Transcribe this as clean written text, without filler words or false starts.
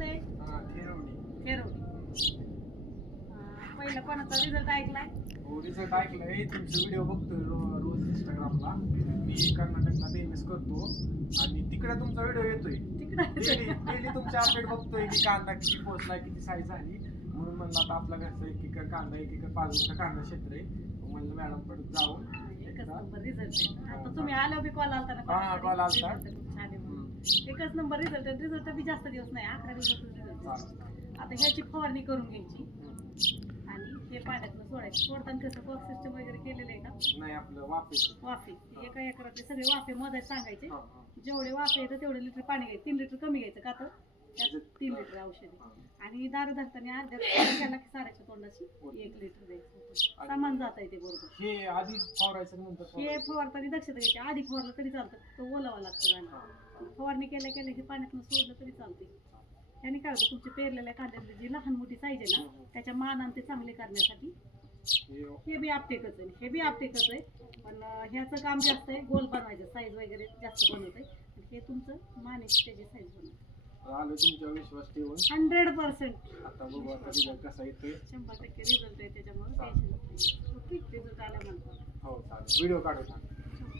कोणतं आहे? थेरवडी. पहिला कोणाचा रिझल्ट ऐकलाय? हो, रिझल्ट ऐकलाय. तुमचे व्हिडिओ बघतोय रोज इंस्टाग्रामला. मी कर्नाटकला नेहमीच करतो आणि तिकडे तुमचा व्हिडिओ येतोय. डेली तुमचे अपडेट बघतोय की कांदा किती पोहोचला, किती साईज झाली. म्हणून म्हणलं आता आपला घरचा 1 एकर कांदा, 1 एकर 5 गुंठ कांदा क्षेत्र आहे. म्हणलं मॅडम कडे जाऊन एकच नंबर रिझल्ट. आता तुम्ही आलो बी कॉल आलता ना? हा, कॉल आलता. खूप छान आहे म्हणून. एकच नंबर रिझल्ट बी जास्त दिवस नाही, 11 दिवसाचा रिझल्ट. आता ह्याची फवारणी करून घ्यायची आणि हे पाण्यातनं सोडायचं. सोडताना कसं कॉक सिस्टम वगैरे केलेलं आहे का? नाही, आपलं वाफे. एका एकरातले सगळे वाफे मधात सांगायचे. जेवढे वाफे येतं तेवढे लिटर पाणी घ्यायचं. 3 लिटर कमी घ्यायचं का तर त्यात 3 लिटर औषधी. आणि दार धरताना अर्ध्या केला की साऱ्याच्या तोंडाची 1 लिटर द्यायचं. सामान जाता येते बरोबर. हे आधी फवारायचं नंतर हे फवारताना दक्षता घ्यायची. आधी फवारलं तरी चालतं, तो ओलावा लागतो आणि फवारणी केल्या केल्या हे पाण्यातून सोडलं तरी चालते. त्याने काय होतं, तुमच्या पेरलेल्या कांद्यातली जी लहान मोठी साईज आहे ना, त्याच्या मानाने ते चांगले करण्यासाठी हे बी आपटेकच आहे. हे बी आपटेकच आहे, पण ह्याचं काम जास्त आहे. गोल बनवायचं, साईज वगैरे जास्त बनवत आहे. हे तुमचं मानेची त्याची साईज बनवते. आलो तुमच्या विश्वास ठेवून 100%. आता बघू आता रिझल्ट कसा येतोय. 100% रिझल्ट आहे, त्याच्यामुळे टेन्शन नाही. रिझल्ट आल्यानंतर हो, चालेल. व्हिडिओ काढू.